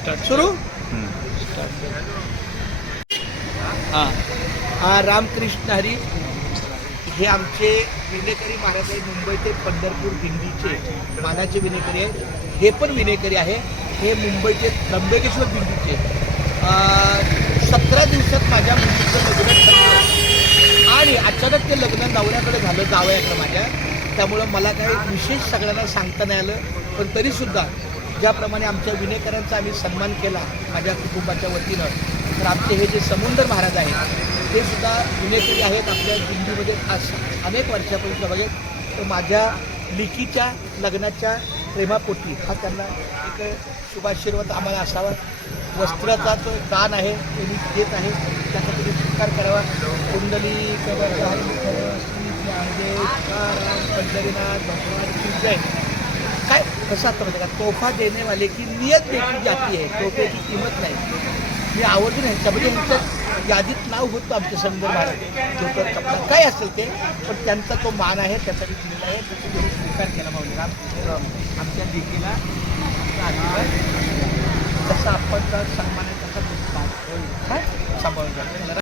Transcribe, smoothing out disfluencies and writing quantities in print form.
सुरू. हां, रामकृष्ण हरी. हे आमचे विनेकरी महाराज आहेत, मुंबई ते पंढरपूर दिंडीचे मानाचे विनेकरी आहेत. हे पण विनेकरी आहे. हे मुंबईचे त्र्यंबकेश्वर दिंडीचे. 17 दिवसात माझ्या मुलीचं लग्न ठरलं आणि अचानक ते लग्न नवऱ्याकडे झालं, जावयाकडे माझ्या. त्यामुळं मला काही विशेष सगळ्यांना सांगता नाही आलं. पण तरीसुद्धा ज्याप्रमाणे आमच्या विनेकरांचा आम्ही सन्मान केला माझ्या कुटुंबाच्या वतीनं, तर आमचे हे जे समुंदर महाराज आहेत ते सुद्धा विनेकरी आहेत. आपल्या दिंडीमध्ये अनेक वर्षापासून बघेल. तर माझ्या लेकीच्या लग्नाच्या प्रेमापोटी हा त्यांना एक शुभाशीर्वाद आम्हाला असावा. वस्त्राचा तो दान आहे ते मी देत आहे, त्याचा तुम्ही स्वीकार करावा. कुंडली पंढरीनाथ भगवान की जय. काय कसं असतं माहिती का, तोहफा देणे वाले की नियत देखील जाती आहे, तोहफ्याची किंमत नाही. मी आवर्जून ह्यांच्या म्हणजे ह्यांच्या यादीत नाव होतं आमच्या समुद्र महाराज धोतर कपडा काय असेल ते, पण त्यांचा तो मान आहे, त्याचा मी दिलेला आहे, त्याचा तुम्ही स्वीकार केला पाहिजे. आमच्या लेकीला जसा आपण सन्मान आहे तसा काय सांभाळून जातो.